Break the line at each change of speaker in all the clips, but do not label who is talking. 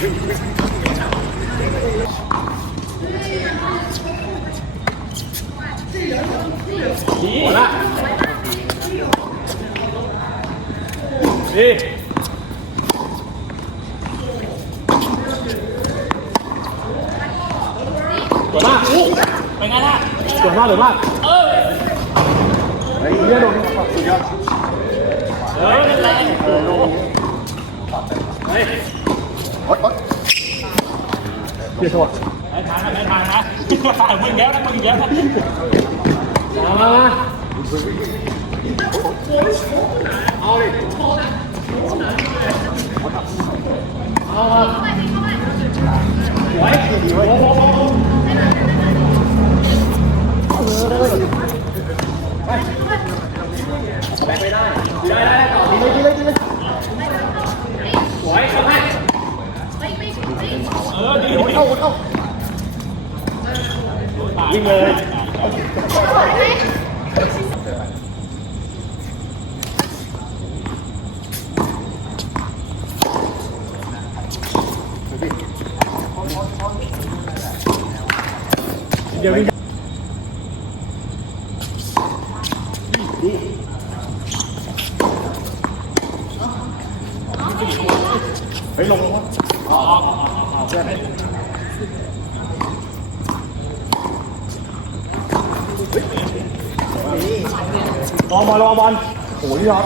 ดีหมดละดีสวยมากเป็นไงล่ะสวยมากสวยมากเออ
ไอ้เนี่ยโดนสุดยอด
เออนั่นแหละเฮ้ย
อ๊ยโอ๊ยเดี๋ยวโทษ
ไม่ทางนะไม่ทางนะมึงแล้วนะมึงแล้วนะมามามาเอาดิเอามาไว้แบกไม่ได้ได้ได้ต่อ
กิน ยเข้าโอ๊ยเข้ายิ
งเลยเดี๋ยวนี้
เฮ้ยลงลงวะ
อ๋อเพื่อน
รอมารอบอลโอ้ยยอด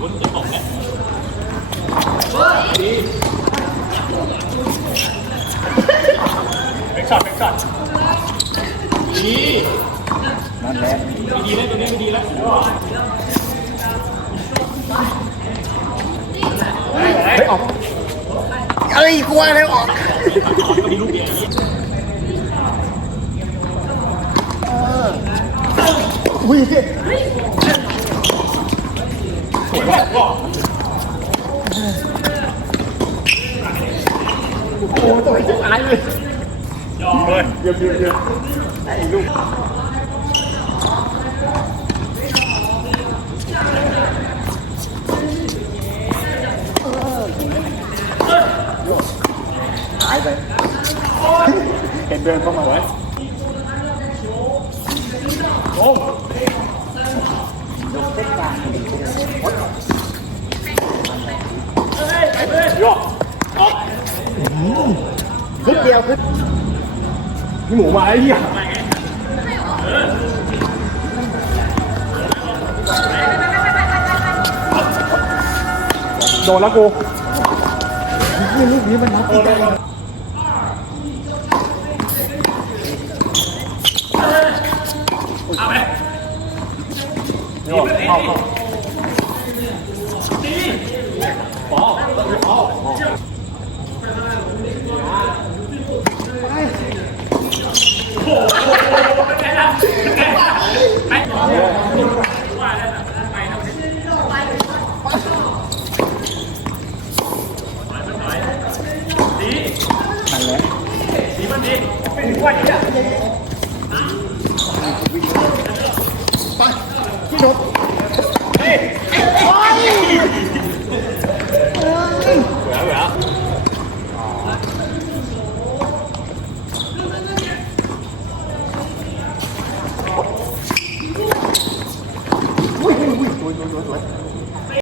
ลุ้นจะตกแล้วเป็นช็อตเป็นช็อตดี
นั่นแหละ
ดีแล้วตัวนี้ไม่ดีแล้ว
เฮ้ยออกเอ้ยกลัวเลยออก
ก็มีลูกเดียว
อุ้ย
สวยมากก็
โอ้ตัวไอ้ตายเลย
ยอมเลย
เยี่ยมเยี่ยมเยี่ยมไอ้ลูกายไป เห็นเดินเข้ามาไว้
โอ้ยอดออก
นิดเดียวขึ้นนี่หมูมาไอ้เหี้ยโดนแล้วกูนี่นี้มันนับอีกได้
เไป
พี่โดด
เฮ้
ย